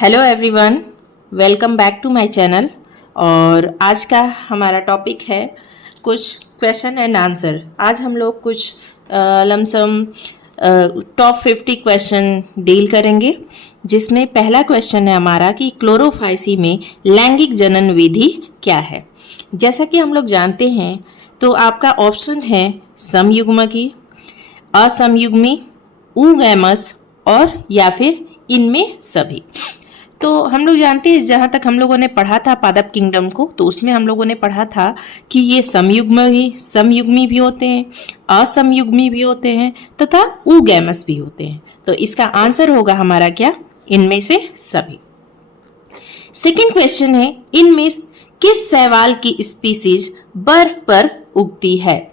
Hello everyone, welcome back to my channel. और आज का हमारा टॉपिक है कुछ क्वेश्चन एंड आंसर। आज हम लोग कुछ लमसम टॉप 50 क्वेश्चन डील करेंगे, जिसमें पहला क्वेश्चन है हमारा कि क्लोरोफाइसी में लैंगिक जनन विधि क्या है। जैसा कि हम लोग जानते हैं तो आपका ऑप्शन है समयुग्मकी, असमयुग्मी, ऊगैमस और या फिर इनमें सभी। तो हम लोग जानते हैं, जहाँ तक हम लोगों ने पढ़ा था पादप किंगडम को, तो उसमें हम लोगों ने पढ़ा था कि ये समयुग्मी भी होते हैं, असमयुग्मी भी होते हैं तथा ऊगैमस भी होते हैं। तो इसका आंसर होगा हमारा क्या, इनमें से सभी। सेकंड क्वेश्चन है, इनमें किस शैवाल की स्पीसीज बर्फ पर उगती है।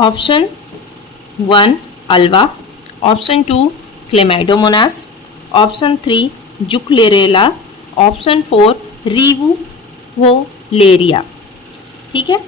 Option 1 Ulva, option 2 Chlamydomonas, option 3 जुक्लेरेला, ऑप्शन 4 रिवुवोलेरिया। ठीक है,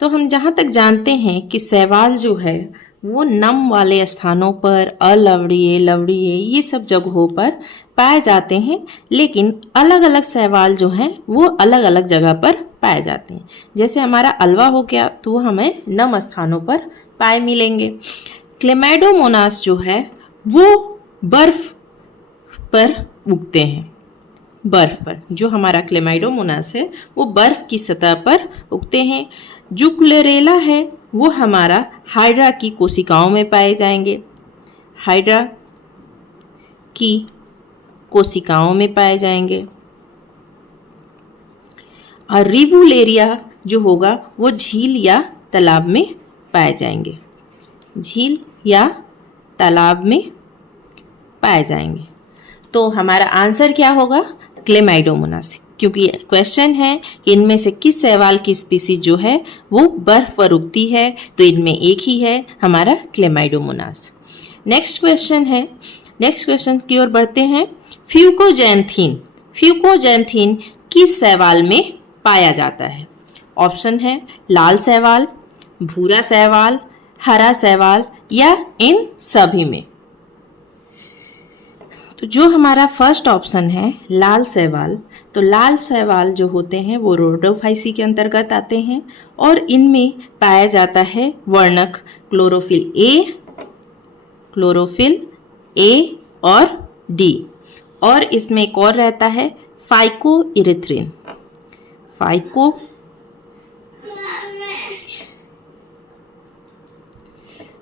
तो हम जहाँ तक जानते हैं कि शैवाल जो है वो नम वाले स्थानों पर, अलवड़ीय, लवड़ीय, ये सब जगहों पर पाए जाते हैं, लेकिन अलग अलग शैवाल जो हैं वो अलग अलग जगह पर पाए जाते हैं। जैसे हमारा अल्वा हो गया तो वो हमें नम स्थानों पर पाए मिलेंगे। क्लेमाइडोमोनास जो है वो बर्फ पर उगते हैं। बर्फ पर जो हमारा क्लेमाइडोमोनास है वो बर्फ की सतह पर उगते हैं। जुक्लेरेला है वो हमारा हाइड्रा की कोशिकाओं में पाए जाएंगे, हाइड्रा की कोशिकाओं में पाए जाएंगे। और रिवुलेरिया जो होगा वो झील या तालाब में पाए जाएंगे, झील या तालाब में पाए जाएंगे। तो हमारा आंसर क्या होगा, क्लेमाइडोमोनास, क्योंकि क्वेश्चन है कि इनमें से किस शैवाल की स्पीसीज जो है वो बर्फ पर उगती है, तो इनमें एक ही है हमारा क्लेमाइडोमोनास। नेक्स्ट क्वेश्चन है, नेक्स्ट क्वेश्चन की ओर बढ़ते हैं। फ्यूकोजैंथीन, फ्यूकोजैंथीन किस शैवाल में पाया जाता है। ऑप्शन है लाल शैवाल, भूरा शैवाल, हरा शैवाल या इन सभी में। तो जो हमारा फर्स्ट ऑप्शन है लाल शैवाल, तो लाल शैवाल जो होते हैं वो रोडोफाइसी के अंतर्गत आते हैं और इनमें पाया जाता है वर्णक क्लोरोफिल ए और डी, और इसमें एक और रहता है फाइकोइरिथ्रिन,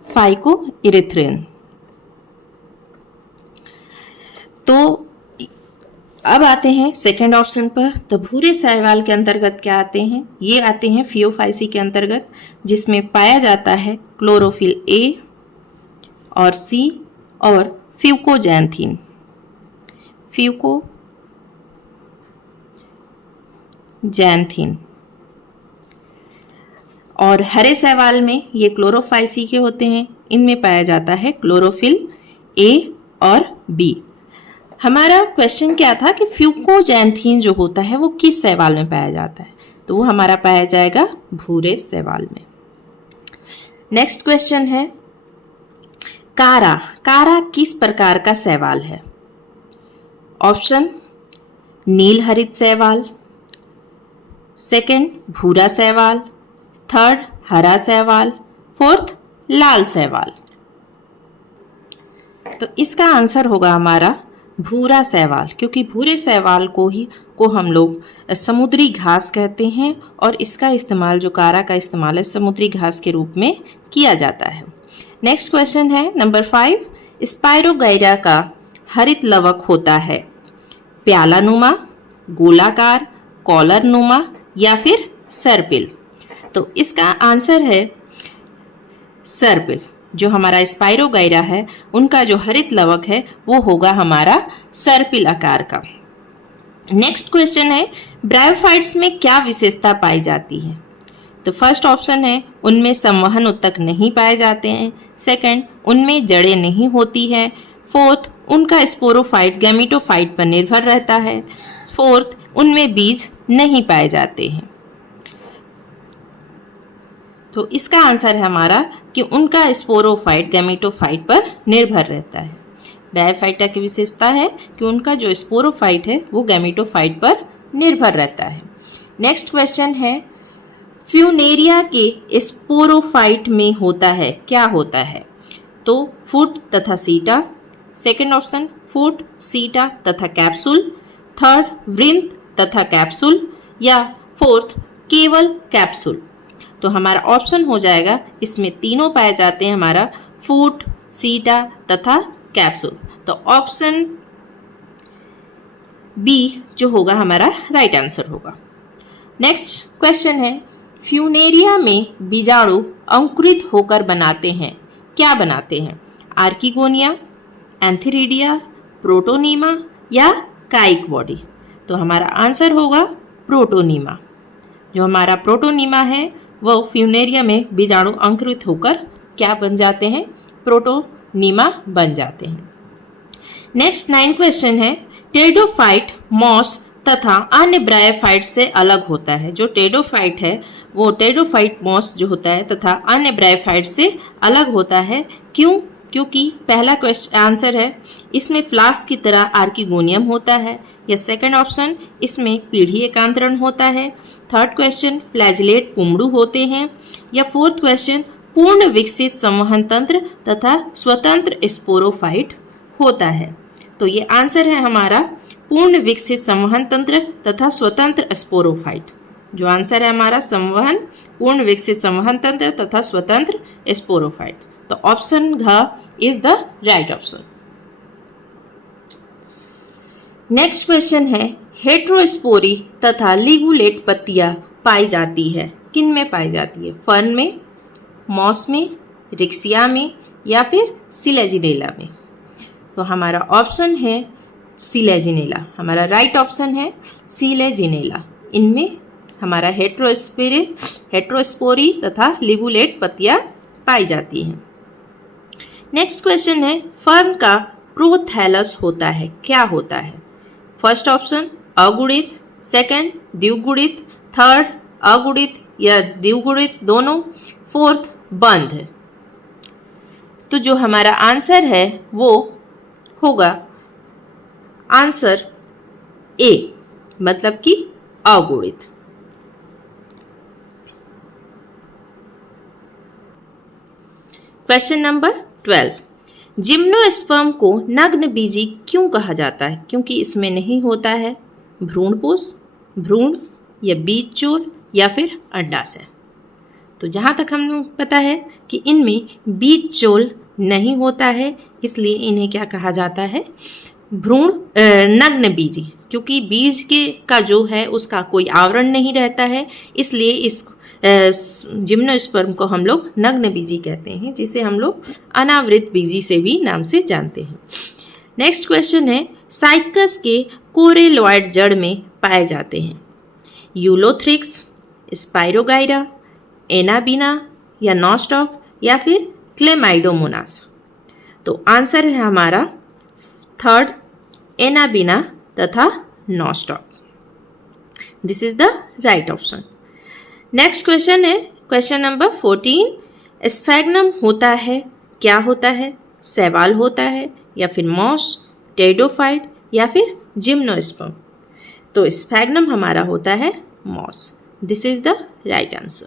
फाइकोइरिथ्रिन। तो अब आते हैं सेकेंड ऑप्शन पर। तो भूरे शैवाल के अंतर्गत क्या आते हैं, ये आते हैं फियोफाइसी के अंतर्गत, जिसमें पाया जाता है क्लोरोफिल ए और सी और फ्यूकोजैंथीन, और हरे शैवाल में ये क्लोरोफाइसी के होते हैं, इनमें पाया जाता है क्लोरोफिल ए और बी। हमारा क्वेश्चन क्या था कि फ्यूकोजैंथीन जो होता है वो किस शैवाल में पाया जाता है, तो वो हमारा पाया जाएगा भूरे शैवाल में। नेक्स्ट क्वेश्चन है, कारा किस प्रकार का शैवाल है। ऑप्शन नील हरित शैवाल, सेकंड भूरा शैवाल, थर्ड हरा शैवाल, फोर्थ लाल शैवाल। तो इसका आंसर होगा हमारा भूरा शैवाल, क्योंकि भूरे शैवाल को हम लोग समुद्री घास कहते हैं और इसका इस्तेमाल, जो कारा का इस्तेमाल है, समुद्री घास के रूप में किया जाता है। नेक्स्ट क्वेश्चन है नंबर 5, स्पाइरोगैरा का हरित लवक होता है प्यालानुमा, गोलाकार, कॉलरनुमा या फिर सर्पिल। तो इसका आंसर है सर्पिल। जो हमारा स्पाइरोगैरा है उनका जो हरित लवक है वो होगा हमारा सर्पिल आकार का। नेक्स्ट क्वेश्चन है, ब्रायोफाइट्स में क्या विशेषता पाई जाती है। तो फर्स्ट ऑप्शन है उनमें संवहन उत्तक नहीं पाए जाते हैं, सेकंड उनमें जड़ें नहीं होती हैं, फोर्थ उनका स्पोरोफाइट गैमेटोफाइट पर निर्भर रहता है, फोर्थ उनमें बीज नहीं पाए जाते हैं। तो इसका आंसर है हमारा कि उनका स्पोरोफाइट गैमेटोफाइट पर निर्भर रहता है। ब्रायोफाइटा की विशेषता है कि उनका जो स्पोरोफाइट है वो गैमेटोफाइट पर निर्भर रहता है। नेक्स्ट क्वेश्चन है, फ्यूनेरिया के स्पोरोफाइट में होता है, क्या होता है? तो फूट तथा सीटा, सेकंड ऑप्शन फूट, सीटा तथा कैप्सूल, थर्ड वृंत तथा कैप्सूल, या फोर्थ केवल कैप्सूल। तो हमारा ऑप्शन हो जाएगा, इसमें तीनों पाए जाते हैं, हमारा फूट, सीटा तथा कैप्सूल। तो ऑप्शन बी जो होगा हमारा राइट आंसर होगा। नेक्स्ट क्वेश्चन है, फ्यूनेरिया में बीजाणु अंकुरित होकर बनाते हैं, क्या बनाते हैं? आर्किगोनिया, एंथीरिडिया, प्रोटोनीमा या काइक बॉडी। तो हमारा आंसर होगा प्रोटोनीमा। जो हमारा प्रोटोनीमा है वो फ्यूनेरिया में बीजाणु अंकुरित होकर क्या बन जाते हैं? प्रोटोनीमा बन जाते हैं। नेक्स्ट 9 क्वेश्चन है, टेरिडोफाइट मॉस तथा अन्य ब्रायोफाइट से अलग होता है। जो टेरिडोफाइट है वो टेरिडोफाइट मॉस जो होता है तथा अन्य ब्रायोफाइट से अलग होता है, क्यों? क्योंकि पहला क्वेश्चन आंसर है इसमें फ्लास्क की तरह आर्किगोनियम होता है, या सेकंड ऑप्शन इसमें पीढ़ी एकांतरण होता है, थर्ड क्वेश्चन फ्लैजिलेट पुमड़ू होते हैं, या फोर्थ क्वेश्चन पूर्ण विकसित संवहन तंत्र तथा स्वतंत्र स्पोरोफाइट होता है। तो ये आंसर है हमारा पूर्ण विकसित संवहन तंत्र तथा स्वतंत्र स्पोरोफाइट। जो आंसर है हमारा संवहन, पूर्ण विकसित संवहन तंत्र तथा स्वतंत्र स्पोरोफाइट। तो ऑप्शन घ is the right option. Next question है, हेट्रोस्पोरी तथा लिगुलेट पत्तियां पाई जाती है, किन में पाई जाती है? फर्न में, मॉस में, रिक्सिया में, या फिर सिलेजिनेला में। तो हमारा ऑप्शन है सिलेजिनेला, हमारा राइट ऑप्शन है सिलेजिनेला। इनमें हमारा हेट्रोस्पोरी तथा लिगुलेट पत्तियां पाई जाती हैं। नेक्स्ट क्वेश्चन है, फर्न का प्रोथैलस होता है, क्या होता है? फर्स्ट ऑप्शन अगुणित, सेकंड द्विगुणित, थर्ड अगुणित या द्विगुणित दोनों, फोर्थ बंद। तो जो हमारा आंसर है वो होगा आंसर ए, मतलब कि अगुणित। क्वेश्चन नंबर 12, जिम्नोस्पर्म को नग्न बीजी क्यों कहा जाता है? क्योंकि इसमें नहीं होता है भ्रूणपोष, भ्रूण या बीज चोल या फिर अंडाशय। तो जहाँ तक हम पता है कि इनमें बीज चोल नहीं होता है, इसलिए इन्हें क्या कहा जाता है? भ्रूण नग्न बीजी। क्योंकि बीज के का जो है उसका कोई आवरण नहीं रहता है, इसलिए इस जिम्नोस्पर्म को हम लोग नग्न बीजी कहते हैं, जिसे हम लोग अनावृत बीजी से भी नाम से जानते हैं। नेक्स्ट क्वेश्चन है, साइकस के कोरेलॉइड जड़ में पाए जाते हैं यूलोथ्रिक्स, स्पाइरोगाइरा, एनाबिना या नॉस्टॉक या फिर क्लेमाइडोमोनास। तो आंसर है हमारा थर्ड एनाबिना तथा nostoc. This is the right option. Next question है क्वेश्चन नंबर 14, स्फैग्नम होता है, क्या होता है? शैवाल होता है या फिर मॉस, टेरिडोफाइट या फिर जिम्नोस्पर्म। तो स्फैग्नम हमारा होता है moss. This is the right answer.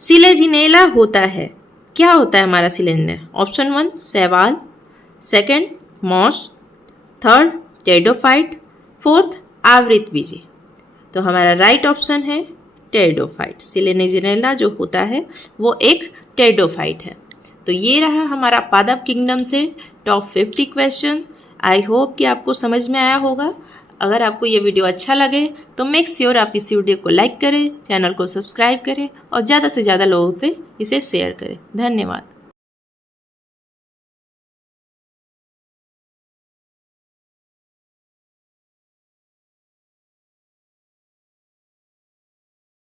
Selaginella होता है, क्या होता है हमारा सिलेजिनेला? ऑप्शन 1 शैवाल, second moss, third pteridophyte, fourth आवृत बीजी। तो हमारा राइट ऑप्शन है टेरिडोफाइट। सिलेजिनेला जो होता है वो एक टेरिडोफाइट है। तो ये रहा हमारा पादप किंगडम से टॉप 50 क्वेश्चन। आई होप कि आपको समझ में आया होगा। अगर आपको ये वीडियो अच्छा लगे तो मेक श्योर आप इस वीडियो को लाइक करें, चैनल को सब्सक्राइब करें और ज़्यादा से ज़्यादा लोगों से इसे शेयर करें। धन्यवाद।